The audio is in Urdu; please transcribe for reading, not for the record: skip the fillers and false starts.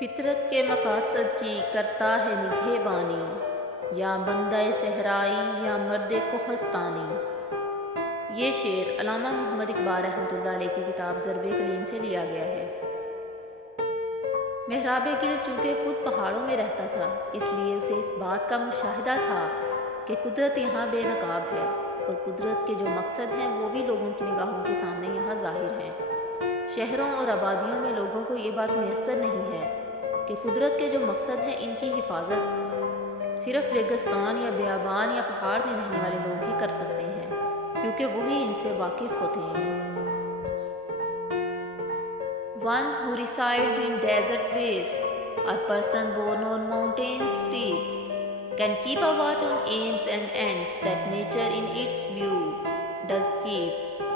فطرت کے مقاصد کی کرتا ہے نگہبانی، یا بندہ صحرائی یا مرد کوہستانی۔ یہ شعر علامہ محمد اقبال رحمۃ اللہ علیہ کی کتاب ضرب کلیم سے لیا گیا ہے۔ محراب گل چونکہ خود پہاڑوں میں رہتا تھا، اس لیے اسے اس بات کا مشاہدہ تھا کہ قدرت یہاں بے نقاب ہے، اور قدرت کے جو مقصد ہیں وہ بھی لوگوں کی نگاہوں کے سامنے یہاں ظاہر ہیں۔ شہروں اور آبادیوں میں لوگوں کو یہ بات میسر نہیں ہے کہ قدرت کے جو مقصد ہیں ان کی حفاظت صرف ریگستان یا بیابان یا پہاڑ میں رہنے والے لوگ ہی کر سکتے ہیں، کیونکہ وہی ان سے واقف ہوتے ہیں۔ One who resides in desert waste, or person born on mountains steep, can keep a watch on aims and ends that nature in its view does keep.